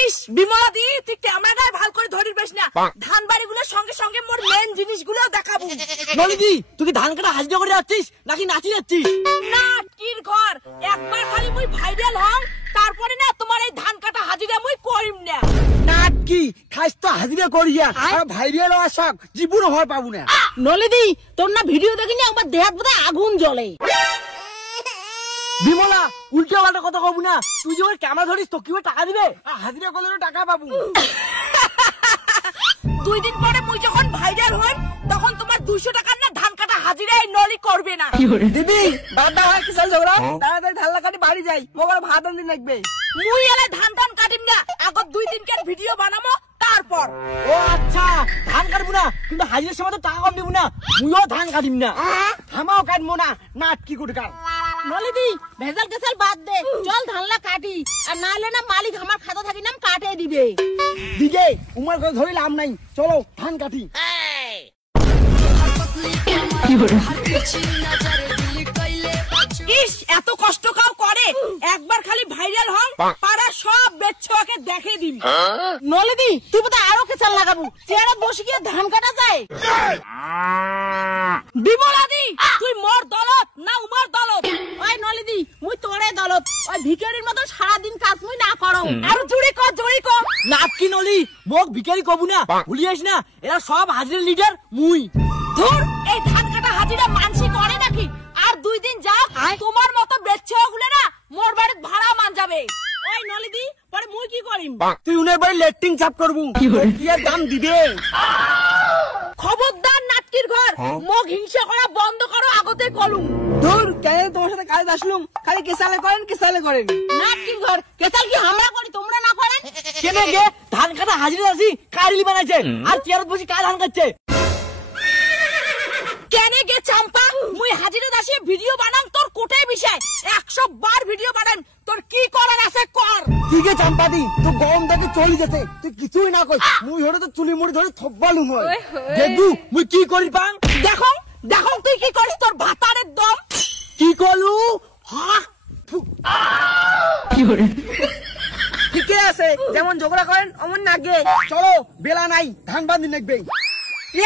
ইস বিমলাদি তুই ক্যামেরা গায়ে ভালো করে ধরিস বেশ না ধান বাড়িগুলোর সঙ্গে সঙ্গে মোর মেন জিনিসগুলো দেখাবো। নলিদি তুই কি ধান কাটা হাজিরা করে যাচ্ছিস নাকি নাচি যাচ্ছিস? না কির ঘর একবার খালি মুই ভাইরাল হং তারপরে না তোমার এই ধান কাটা হাজিরা মুই করিম না। নাট কি খাইস তো হাজিরা করিয়া আর ভাইরাল হওয়ার শখ জীবন হয় পাবো না। নলিদি তোর না ভিডিও দেখিনি একবার দেহাত বোধহয় আগুন জ্বলে। বিমলা উল্টো পাল্টা কথা কব না, তুই যে ক্যামেরা ধরিস তো কি টাকা দিবে? হাজিরা করলে টাকা পাবো। 2 দিন পরে মুই যখন ভাইরাল হই তখন তোমার 200 টাকার না ধান কাটা হাজিরাই নলি করবে না। দিদি বাবা হয় কিসের ঝগড়া? তাড়াতাড়ি ধান কাটি বাড়ি যাই, মোবাইল ভাত আনতে লাগবে। মুই এলে ধান কাটিম না, আগত 2 দিনকার ভিডিও বানাবো তারপর। ও আচ্ছা ধান কাটবো না কিন্তু হাজিরার সময় তো টাকা কম দিব না, মুইও ধান কাটিম না। আমাও কাটবো না, নাট কি করে কাট। নলিদি ভেজাল কেসাল বাদ দে, চল ধানলা কাটি আর নালে না মালিক আমার খাতা থাকি নাম কাটে দিবে। দিগে উমার কথা ধরে লাভ নাই, চলো ধান কাটি। ইস এত কষ্ট কাও করে একবার খালি ভাইরাল হং পাড়া সব বেচ্ছকে দেখে দিবি। নলিদি তুই বোধহয় আরো কেসাল লাগাবো, চেয়ারে বসে গিয়ে ধান কাটা যায়। বিমলাদি তুই মোর দলত না উমার দলত? ওই নলিদি মুই তোরে দলত, ওই ভিখারির মতো সারাদিন কাজ মুই না করো। আর জুড়ি কর জুড়ি কর। নাট কি নলি মোক ভিখারি কবু না, ভুলিয়াস না এরা সব হাজিরা লিডার মুই। ধুর এই ধান কাটা হাজিরা মানসি করে নাকি? আর 2 দিন যাক তোমার মতো বেচ্ছগুলো না মোর বাড়ির ভাড়া মান যাবে। ওই নলিদি পরে মুই কি করিম? তুই উনার বাড়ি লেট্রিং সাফ করবু, কি আর দাম দিবে? খবরদার নাটকির ঘর, মুখ হিংসা করা বন্ধ করো আগতে কলুম। ধুর কেন তোমার সাথে কাজ আসলুম, খালি কেসালে করেন কেসালে করেন। নাটকির ঘর কেসাল কি আমরা করি তোমরা না করেন? কেনে গে ধান কাটা হাজিরা আছি কারিলি বানাইছে আর চেয়ারত বসে কাজ ধান কাটছে। কেনে গে চাম্পা মুই হাজিরা দাসে ভিডিও বানাং তোর কোটায় বিষয় 100 বার ভিডিও বানান, তোর কি করার আছে কর। ঠিক আছে চাম্পাদি তো গরম দেখে চলি যাচ্ছে, তুই কিছুই না কই মুই হরে তো চুলি মুড়ি ধরে থব্বালু হয়। দেখু মুই কি করি পাং, দেখো দেখো তুই কি করিস, তোর ভাতারের দম কি করলু। হ্যাঁ কি করে ঠিকই আছে, যেমন ঝগড়া করেন অমন নাগে। চলো বেলা নাই ধান বাঁধি নাকবে।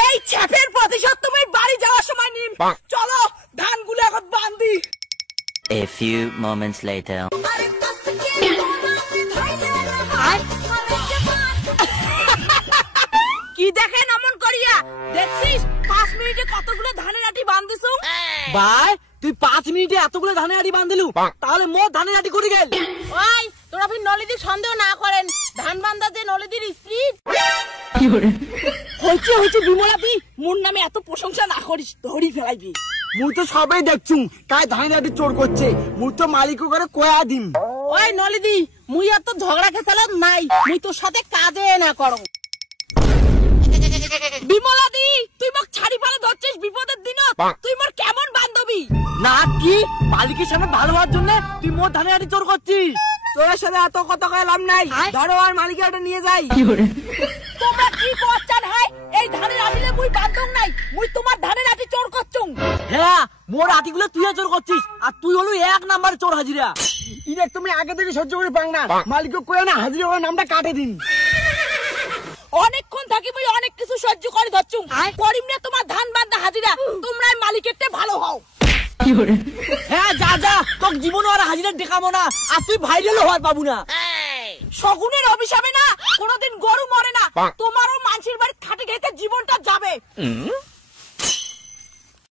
এই চ্যাপের প্রতিশোধ তুমি বাড়ি যাওয়ার সময় নিন, চলো ধানগুলো এখন বাঁধি। A few moments later. কি দেখেন এমন করিয়া? দেখছিস 5 মিনিটে কতগুলো ধানের আটি বাঁধিছো? ভাই তুই 5 মিনিটে এতগুলো ধানের আটি বাঁধিলু, তাহলে মোর ধানের আটি করে গেল। ওই তোরা ফির নলিদির সন্দেহ না করেন, ধান বাঁধা যে নলিদির স্পিড। কি করে হইছে হইছে বিমলাদি মোর নামে এত প্রশংসা না করিস, ধরি ফেলাইবি। মুই তো সবাই দেখছুম কায় ধানের আটি চোর করছে, মুই তো মালিকও করে কয়া দিম। ওই নলিদি মুই আর তো ঝগড়া খেসালত নাই, মুই তোর সাথে কাজে না করো। বিমলাদি তুই মোক ছাড়ি পালে ধরছিস বিপদের দিনত, তুই মোর কেমন বান্ধবী? না কি মালিকের সামনে ভালো হওয়ার জন্য তুই মোর ধানের আটি চোর করছিস? তোর সাথে এত কথা কইলাম নাই, ধরো আর মালিকের আটি নিয়ে যাই। তোমরা কি করছান? হাই এই ধানের আটিলে মুই বান্ধব নাই, মুই তোমার ধানের আটি চোর করছুম। হ্যাঁ মোর আটিগুলো তুইও চোর করছিস আর তুই হলো 1 নাম্বার চোর হাজিরা। ইরে তুমি আগে থেকে সহ্য করে পাং না, মালিককে কইয়া না হাজিরা করার নামটা কাটে দিন। অনেকক্ষণ থাকি মুই অনেক কিছু সহ্য করে ধরছুম, করিম না তোমার ধান বান্ধা হাজিরা, তোমরাই মালিকেরতে ভালো হও। হ্যাঁ যা যা তোর জীবনে আর হাজিরা দেখাবো না, আর তুই ভাইরাল হওয়ার পাবো না। শগুনের অভিশাপে না কোনোদিন গরু মরে না, তোমারও মানুষের বাড়ি খাটে খেতে জীবনটা যাবে।